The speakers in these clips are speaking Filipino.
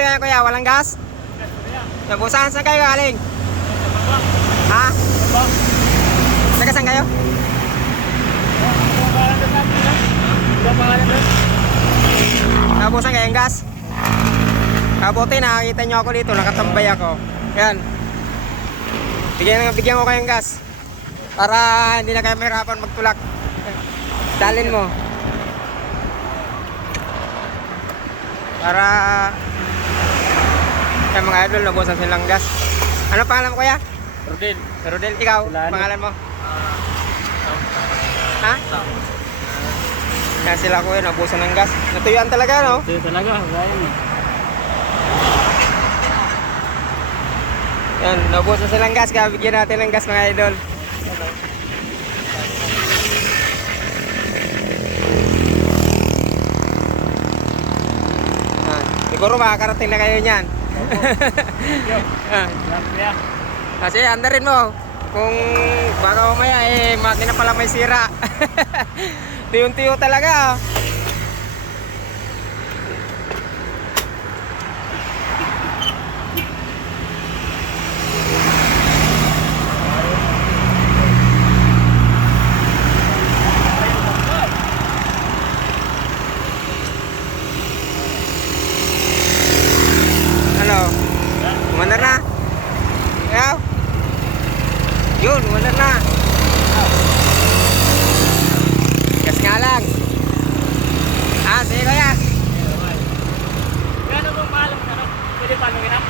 problema kuya? Walang gas? Nabusahan saan kayo galing? Ha? Taga saan kayo? Nabusan kayo yung gas? Kabuti nakakita nyo ako dito, nakatambay ako. Yan. Bigyan, bigyan ko kayong gas. Para hindi na kayo mahirapan magtulak. Dalin mo. Para kaya mga idol, nabusan silang gas. Ano pangalan mo kuya? Rodel. Rodel, ikaw? Solano. Pangalan mo? Ha? Kaya sila kuya, nabusan ng gas. Natuyuan talaga, no? Ito talaga, gaya eh. Yan, nabusan silang gas. Kaya bigyan natin ng gas mga idol. Ah, siguro makakarating na kayo niyan. Ah, Kasi andarin mo. Kung baka mamaya eh, makina pala may sira. Tiyong-tiyo talaga. ah. Ano? Umandar na? Ikaw? Yun, umandar na. Gas nga lang. Ah, sige kuya. Gano'n bang maalam ka, no? Pwede tanongin na?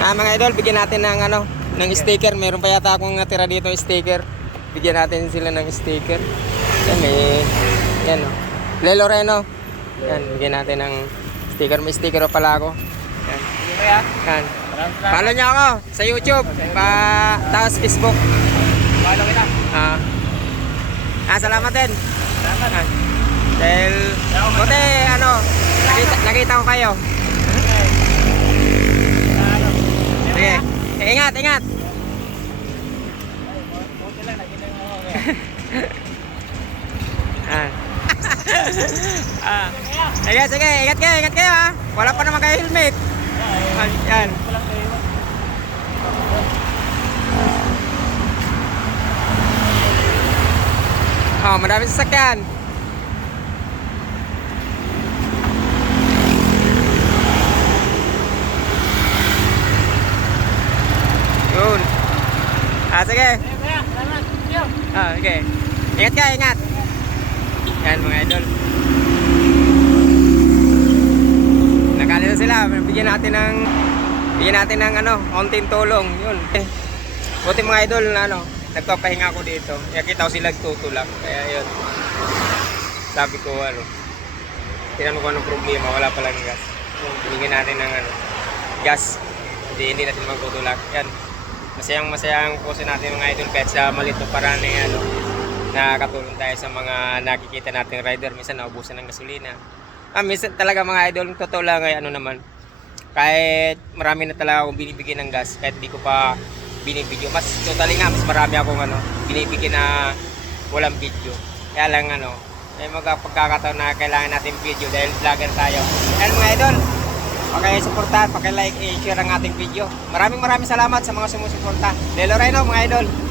Ah, mga idol, bigyan natin ng ano, ng sticker. Meron pa yata akong natira dito sticker. Bigyan natin sila ng sticker. Yan, may, yan o. Le Loreno. Yan, bigyan natin ng sticker. May sticker pa pala ako. Yan. Yan. Follow niyo ako sa YouTube, pa tapos Facebook. Follow kita. Ah. ah, salamat din. Salamat. Ah. Dahil, buti, ano, nakita, nakita ko kayo. Sige. Ingat, ingat. Ah. ah. Sige, sige, ingat kayo, ingat kayo ha. Wala pa naman kayo helmet. Ah, yan. Walang kayo. Oh, madami sasakyan. Yun. Ah, sige. Kaya. Ah, okay. Ingat ka, ingat. Yan mga idol. Nakalito sila. Bigyan natin ng bigyan natin ng ano, konting tulong. Yun. Buti mga idol na ano, nagpapahinga ako dito. Nakita ko sila tutulak. Kaya yun. Sabi ko ano, tinanong ko anong problema, wala palang gas. Binigyan natin ng ano, gas. Hindi, hindi natin magtutulak. Yan. Masayang masayang puso natin mga idol kahit sa malito paraan na ano, nakakatulong tayo sa mga nakikita nating rider. Minsan naubusan ng gasolina. Ah, minsan talaga mga idol, totoo lang ay ano naman. Kahit marami na talaga akong binibigyan ng gas, kahit di ko pa binibidyo. Mas totally nga, mas marami akong ano, binibigyan na walang video. Kaya lang ano, may mga pagkakataon na kailangan natin video dahil vlogger tayo. Kaya mga idol, pakisuportahan, pakilike, i-share ang ating video. Maraming maraming salamat sa mga sumusuporta. Lelo Reno mga idol.